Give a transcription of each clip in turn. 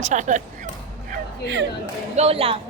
Charot. Go lang.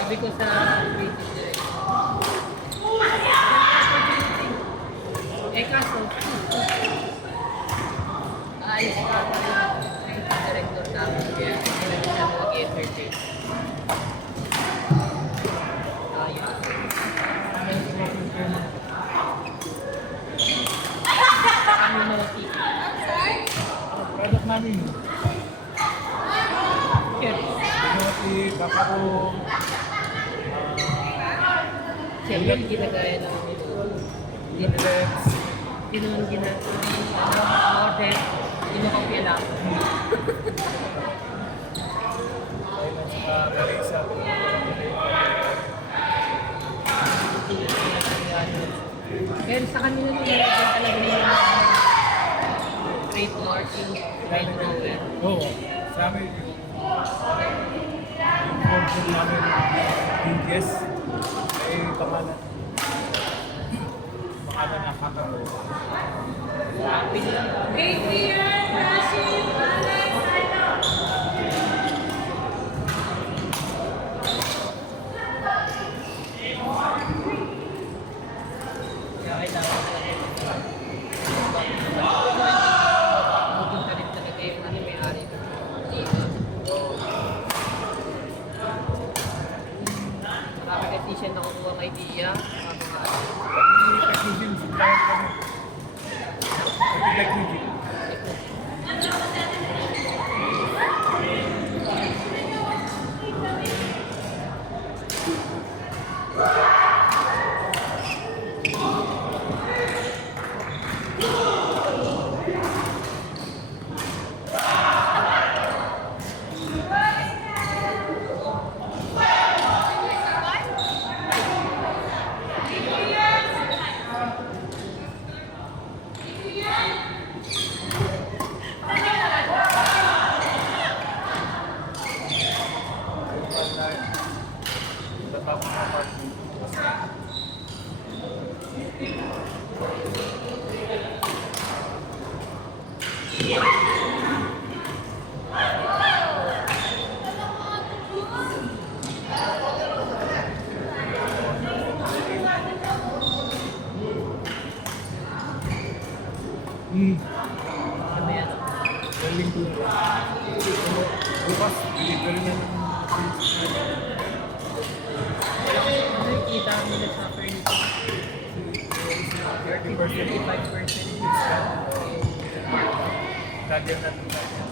Sabi ko sa creative director. Eh kaso, ayos pa pa yung creative director namin kaya hindi na siya mag-entertain. Ayos. Kami mga TV. Product namin. Si Papa ko. Siyempre, ginagaya namin ito. Hindi naman order, kinokopya lang. Pero sa kanila nung nalagyan talaga nila trademarking, right rower. Oo. Sa amin yung order namin yung guest ay pangalan. Pangalan na kakaro. Kaya kailangan pupunta rin talaga yung may-ari dito. Marami kasi siya nakukuha ng idea. Technician, supplier kami. Technician. Ano yan? Galing ko. Bukas, delivery na ng Ano yung kita nila sa furniture? 35%. Lagyan natin lagyan.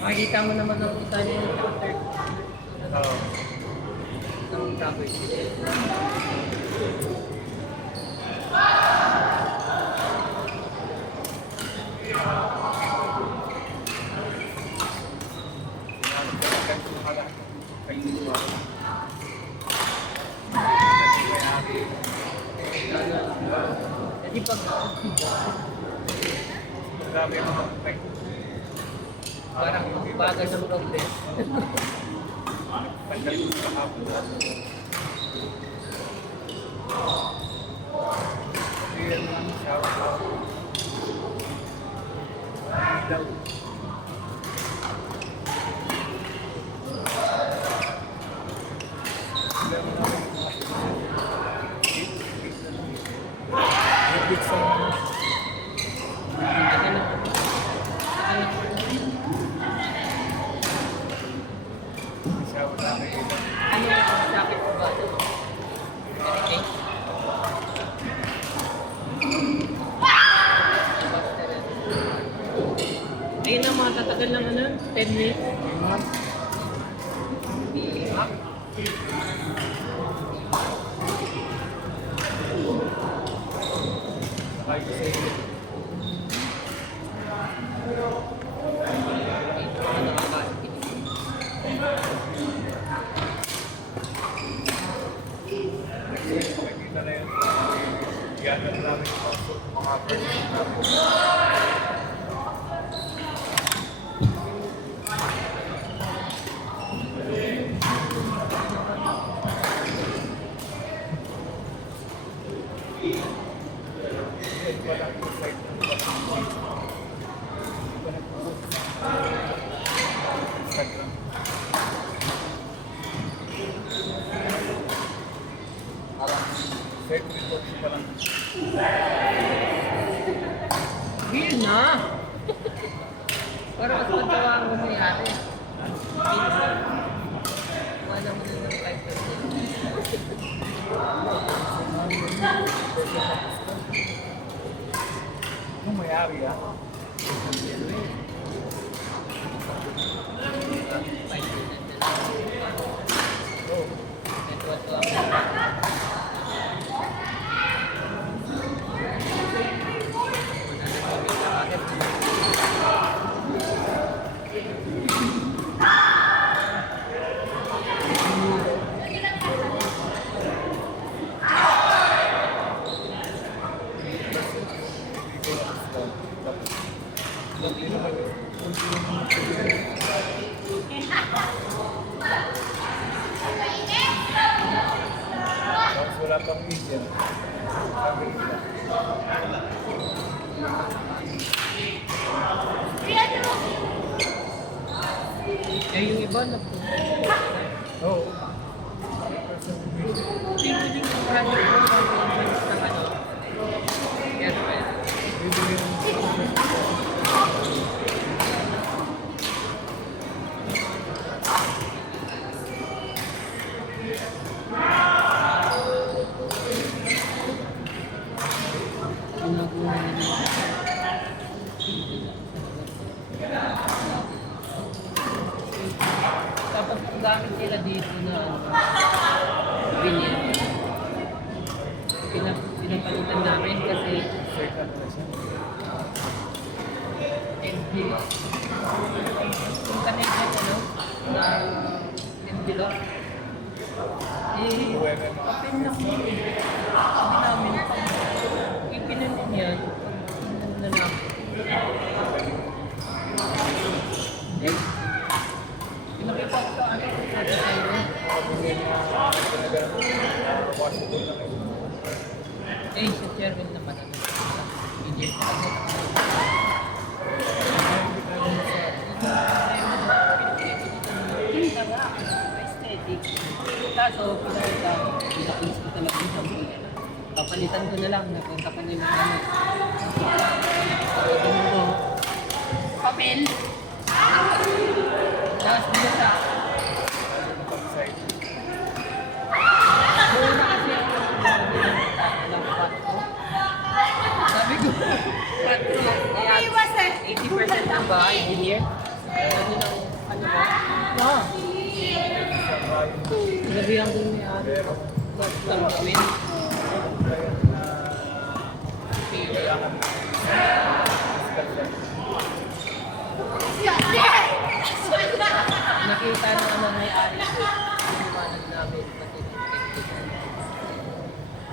Makikita mo naman ang kita niya yung counter Oo. ng property. Kasi pag Grabe yung mga pay. parang bagal ng progress. Pagdali ko sa hapon. Ayan lang, shower out. Daw. Ano yung sakit ko ba? Okay. Ayun na, mga tatagal ng 10 minutes. Sakay ko sa inyo. Makikita na yun. Yan na namin mga person. Fake report pa lang. Feel na! Para mas matawang mo may ate. Feel na. Wala mo na ng 5%. Anong mayari ah? Oh. Network lang. Tapos wala pang agent. Sabi nila. Eh, yung iba na po. Oo. Pero yung project mo, pag-invest ng ano, yes, well. Ginagawa nila. Tapos ang gamit nila dito na vinyl. Pinapalitan namin kasi envelope. Yung Canadian ano, na envelope. Eh, open na ko. Sabi namin, ipinanin yan. Pag na lang. Eh, pinakita ko sa ano, sa designer. Eh, si chairman naman ano. Hindi sa ano. Kaso, pinakita ko talaga yung sabi. Papalitan ko na lang, napunta pa na yung mga ano. Papel! Tapos dito sa... Muna kasi ako ng 4. Sabi ko, 4. Kaya 80% ng bahay, engineer. Ano lang, ano ba? No. Sinabihan ko niya, saan gawin? Nakita na naman may ari ko. Iwanag namin pati ng technical.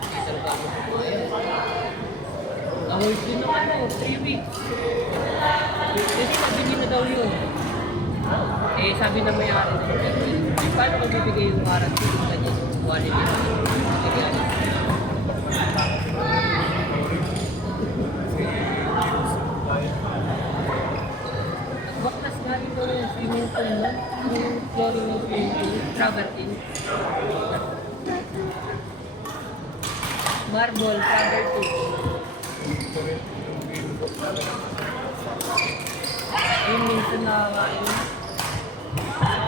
Isang bago ko eh. Nahoy ko ng ano, 3 weeks. Kasi mabili na daw yun. Eh, sabi na may ari ng technical. Eh, paano magbibigay yung warranty kung ganyan yung quality na material? Baklas nga rin daw yung swimming pool na. Yung flooring ng swimming pool. Travertine. Marble, travertine. Yung minsan na yun.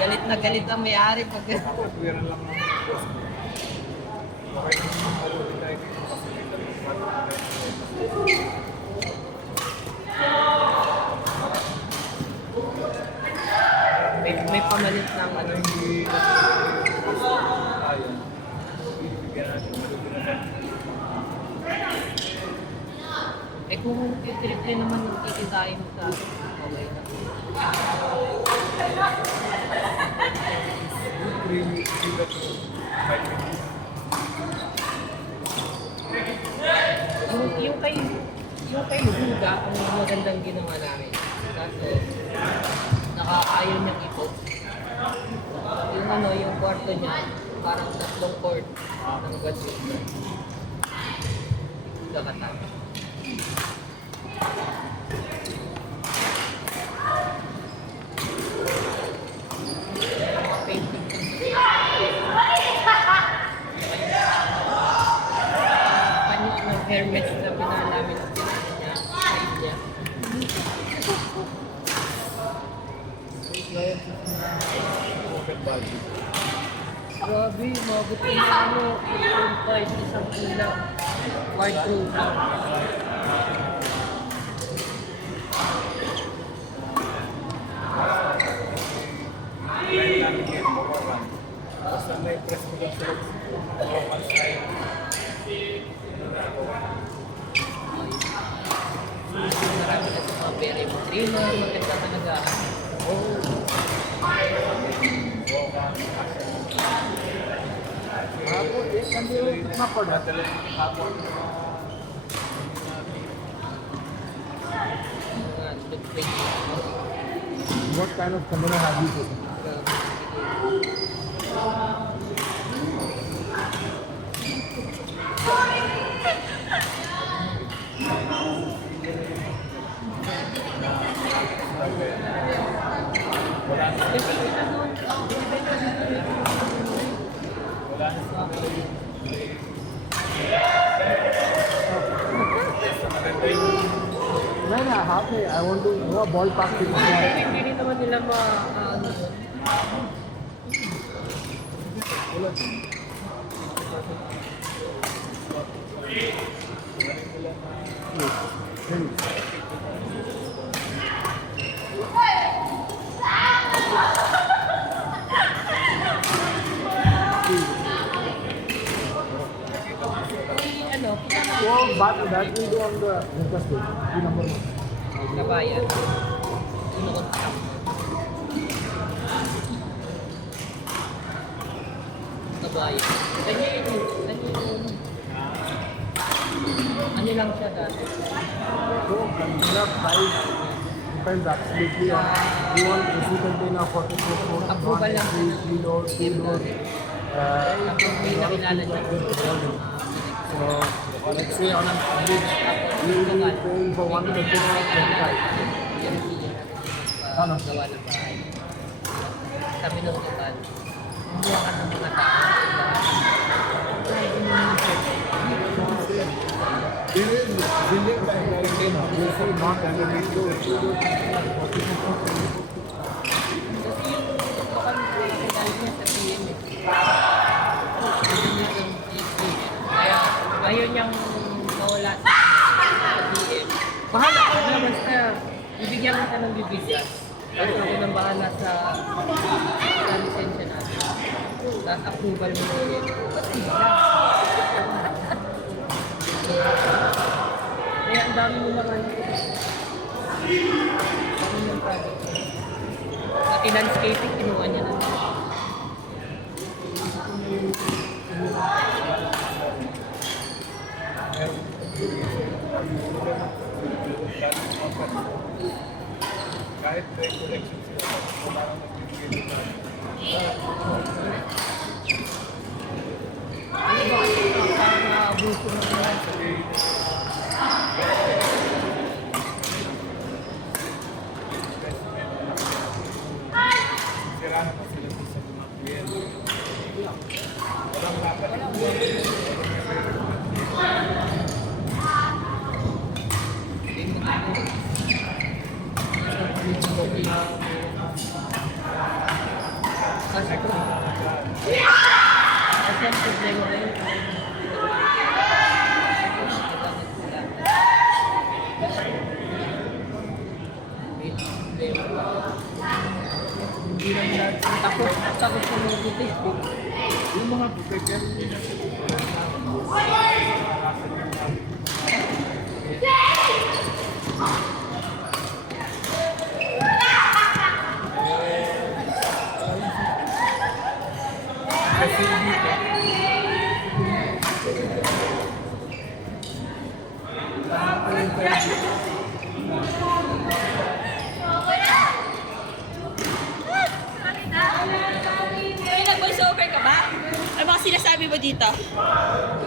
Galit na galit ang may-ari pag... Pwera lang naman. Okay naman ako tayo dito. May pamalit ng ano. Hindi Ayan. Bibigyan natin. Eh kung triple naman yung kikitain mo sa okay na. 3 bedroom, 5 bedroom. Yung kay Huda, ang magandang ginawa namin. Kaso, nakaayon niyang ipot. Yung kwarto niya, parang 3 court ng bedroom. Dapat. Painting. Kanya ng Hermes na pinalamin ang pinala niya, side niya. Open budget. Grabe, mabot ko na ano, 8.5, isang ilang. Wardrobe lang. Basta may press mo lang sa local style. Marami na sa mga very thriller, maganda talaga. Hapon, nandito mapod. Hapon. Mga look-play. What kind of camera have you put? Wala na. Wala na. Man, I want to know a ballpark figure. Hindi rin naman nila ano yun. Ano, So, but that will go on the interest rate, the number one. kabayan. Kinukontak. Kabayan. Ano lang siya dati? So, consider price depends absolutely on you want AC container 44 foot, Approval lang. 3 door, 2 door. Kapag may nakilala niya. So, let's say on an average, you will be paying for 1 container 25. Ano? Gawa ng bahay. Sabi ng total, kumuha ka ng mga tao. You say not every door. Kasi yung kailangan niya sa PM eh. Kaya ayaw niyang mawala sa PM. Bahala ka na basta bibigyan kita ng bibigyan. Tapos ako nang bahala sa lisensya natin. Tapos approval mo na yun. Kasi kaya ang dami mo naman. Dami ng project. Pati landscaping, kinuha niya na. Kahit may collection sila, wala nang magbibigay nila. Ano ba kasi parang naabuso na naman. Sira na pa sila sa mga kliyente. Walang laban. Kasi ang problema na yun. Hindi lang lahat. Takot sa mga buti. Yung mga buti, kaya hindi natin. Kasi dito, May nag-voice over ka ba? Ano bang sinasabi mo dito?